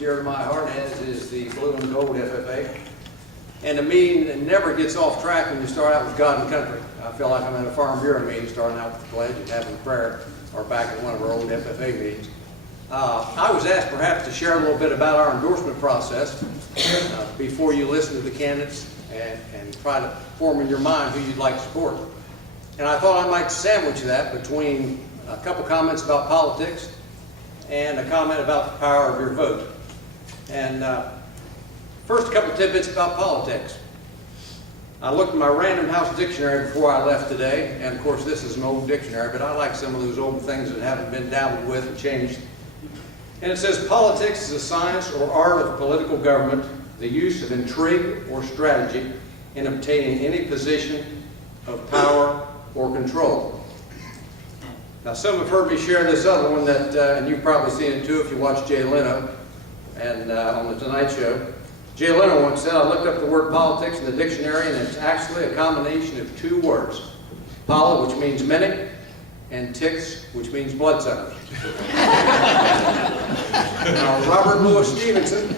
dear to my heart, as is the blue and gold FFA. And the meeting never gets off track when you start out with God and country. I feel like I'm at a Farm Bureau meeting, starting out with the pledge and having prayer, or back in one of our old FFA meetings. I was asked perhaps to share a little bit about our endorsement process before you listen to the candidates and try to form in your mind who you'd like to support. And I thought I might sandwich that between a couple comments about politics and a comment about the power of your vote. And first, a couple tidbits about politics. I looked at my Random House dictionary before I left today, and of course this is an old dictionary, but I like some of those old things that haven't been dabbled with and changed. And it says, politics is a science or art of political government, the use of intrigue or strategy in obtaining any position of power or control. Now, some have heard me share this other one that, and you've probably seen it too if you watch Jay Leno and on the Tonight Show. Jay Leno once said, I looked up the word politics in the dictionary, and it's actually a combination of two words. Poli, which means many, and ticks, which means bloodsuckers. Now, Robert Louis Stevenson,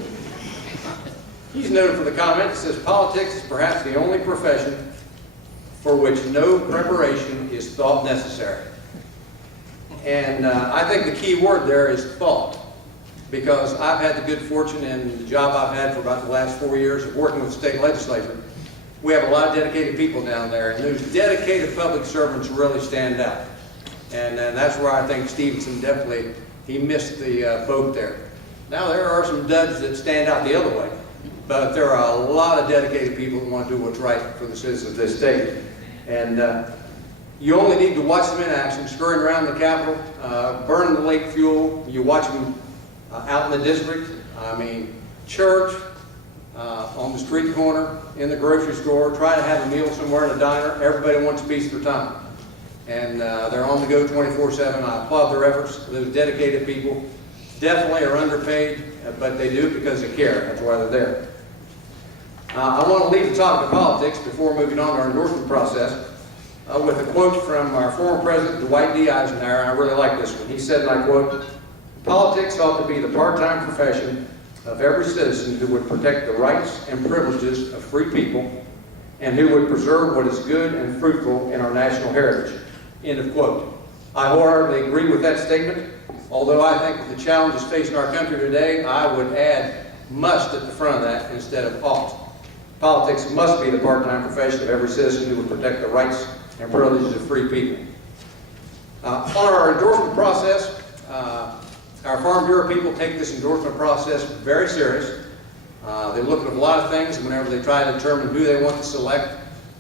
he's noted for the comment that says, politics is perhaps the only profession for which no preparation is thought necessary. And I think the key word there is thought, because I've had the good fortune in the job I've had for about the last 4 years of working with the state legislature. We have a lot of dedicated people down there, and those dedicated public servants really stand out. And that's where I think Stevenson definitely, he missed the boat there. Now there are some duds that stand out the other way, but there are a lot of dedicated people who want to do what's right for the citizens of this state. And you only need to watch them in action, scurrying around the Capitol, burning the lake fuel. You watch them out in the district, I mean, church, on the street corner, in the grocery store, try to have a meal somewhere in a diner. Everybody wants a piece of their time. And they're on the go 24/7. I applaud their efforts. Those dedicated people definitely are underpaid, but they do it because they care. That's why they're there. I want to leave the topic of politics before moving on to our endorsement process with a quote from our former president, Dwight D. Eisenhower, and I really like this one. He said, and I quote, politics ought to be the part-time profession of every citizen who would protect the rights and privileges of free people and who would preserve what is good and fruitful in our national heritage. End of quote. I wholeheartedly agree with that statement, although I think that the challenges facing our country today, I would add must at the front of that instead of ought. Politics must be the part-time profession of every citizen who would protect the rights and privileges of free people. On our endorsement process, our Farm Bureau people take this endorsement process very serious. They look at a lot of things whenever they try to determine who they want to select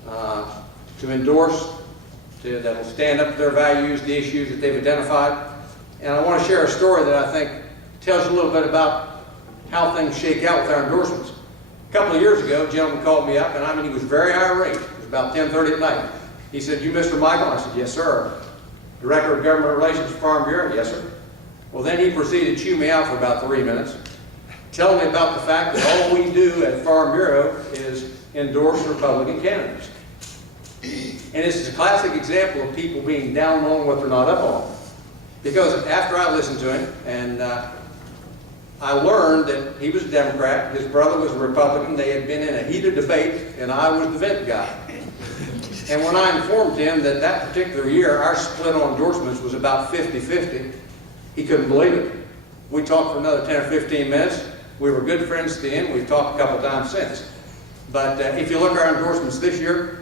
to endorse, that will stand up to their values, the issues that they've identified. And I want to share a story that I think tells you a little bit about how things shake out with our endorsements. A couple of years ago, a gentleman called me up, and I mean, he was very irate. It was about 10:30 at night. He said, "You Mr. Michael?" I said, "Yes, sir." "Director of Government Relations for Farm Bureau?" "Yes, sir." Well, then he proceeded to chew me out for about 3 minutes, telling me about the fact that all we do at Farm Bureau is endorse Republican candidates. And this is a classic example of people being down on what they're not up on. Because after I listened to him, and I learned that he was a Democrat, his brother was a Republican, they had been in a heated debate, and I was the vent guy. And when I informed him that that particular year, our split on endorsements was about 50-50, he couldn't believe it. We talked for another 10 or 15 minutes. We were good friends at the end. We've talked a couple times since. But if you look at our endorsements this year,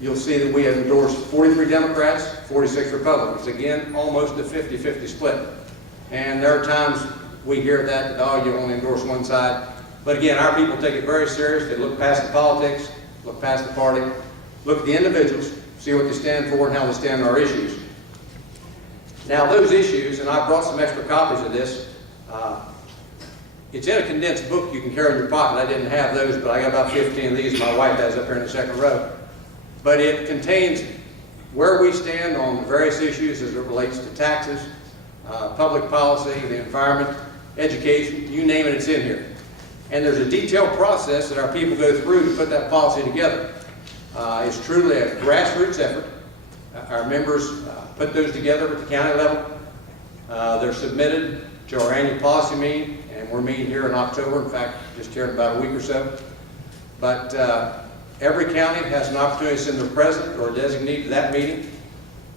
you'll see that we have endorsed 43 Democrats, 46 Republicans. Again, almost a 50-50 split. And there are times we hear that, oh, you only endorse one side. But again, our people take it very serious. They look past the politics, look past the party, look at the individuals, see what they stand for and how they stand on our issues. Now, those issues, and I brought some extra copies of this. It's in a condensed book you can carry in your pocket. I didn't have those, but I got about 15 of these my wife has up here in the second row. But it contains where we stand on the various issues as it relates to taxes, public policy, the environment, education, you name it, it's in here. And there's a detailed process that our people go through to put that policy together. It's truly a grassroots effort. Our members put those together at the county level. They're submitted to our annual policy meeting, and and we're meeting here in October, in fact, just here in about a week or so. But every county has an opportunity to send their president or designee to that meeting.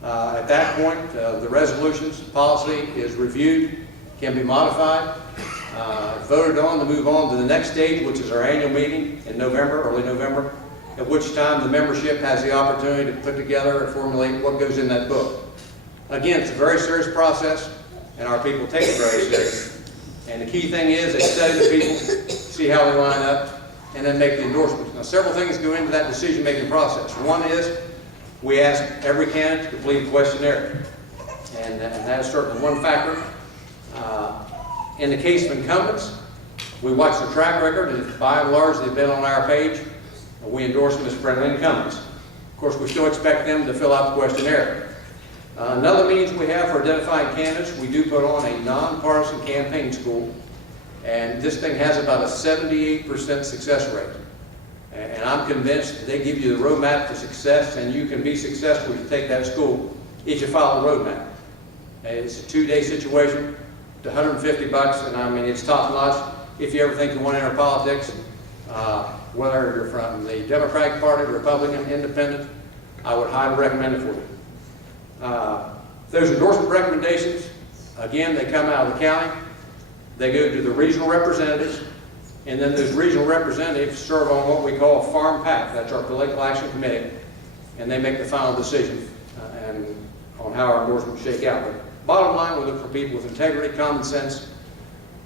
At that point, the resolutions, policy is reviewed, can be modified, voted on to move on to the next stage, which is our annual meeting in November, early November, at which time the membership has the opportunity to put together and formulate what goes in that book. Again, it's a very serious process, and our people take it very seriously. And the key thing is they study the people, see how they line up, and then make the endorsements. Now, several things go into that decision-making process. One is we ask every candidate to complete a questionnaire, and that is certainly one factor. In the case of incumbents, we watch the track record, and by and large they've been on our page. We endorse them as friendly incumbents. Of course, we still expect them to fill out the questionnaire. Another means we have for identifying candidates, we do put on a nonpartisan campaign school, and this thing has about a 78% success rate. And I'm convinced that they give you the roadmap to success, and you can be successful if you take that school if you follow the roadmap. And it's a 2-day situation, it's $150, and I mean it's top notch. If you ever think you want to enter politics, whether you're from the Democratic Party, Republican, Independent, I would highly recommend it for you. Those endorsement recommendations, again, they come out of the county, they go to the regional representatives, and then those regional representatives serve on what we call a farm pack. That's our political action committee, and they make the final decision and on how our endorsements shake out. But bottom line, we look for people with integrity, common sense,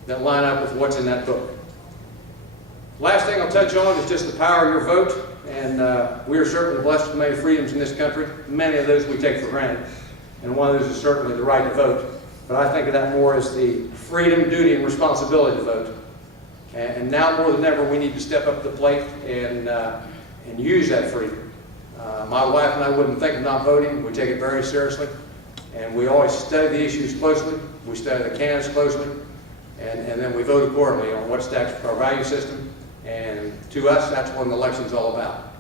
that line up with what's in that book. Last thing I'll touch on is just the power of your vote, and we are certainly blessed with many freedoms in this country. Many of those we take for granted, and one of those is certainly the right to vote. But I think of that more as the freedom, duty, and responsibility to vote. And now more than ever, we need to step up to the plate and use that freedom. My wife and I wouldn't think of not voting. We take it very seriously, and we always study the issues closely. We study the candidates closely, and then we vote accordingly on what stacks with our value system. And to us, that's what an election is all about.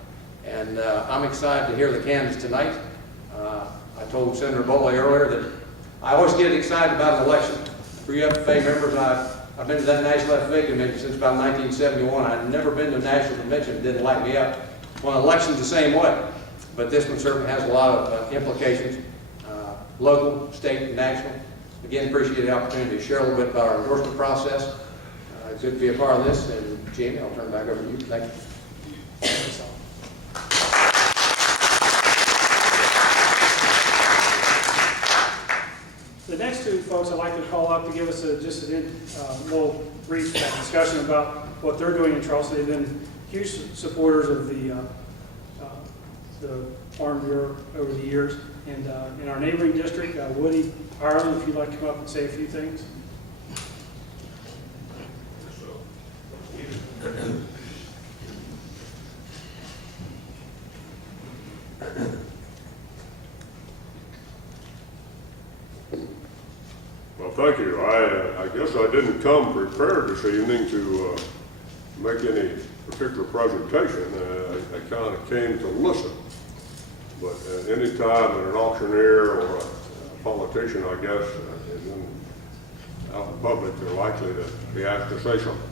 And I'm excited to hear the candidates tonight. I told Senator Boley earlier that I always get excited about an election. For you FFA members, I've been to that National FFA convention since about 1971. I've never been to a national convention that didn't light me up. Well, an election's the same way, but this one certainly has a lot of implications, local, state, and national. Again, appreciate the opportunity to share a little bit about our endorsement process. It's good to be a part of this, and Jamie, I'll turn it back over to you. Thank you. The next two folks I'd like to call up to give us just a little brief discussion about what they're doing in Charleston. They've been huge supporters of the Farm Bureau over the years. And in our neighboring district, Woody, Ireland, if you'd like to come up and say a few things. Well, thank you. I guess I didn't come prepared this evening to make any particular presentation. I kind of came to listen. But any time that an auctioneer or a politician, I guess, is out in public, they're likely to be asked to say something.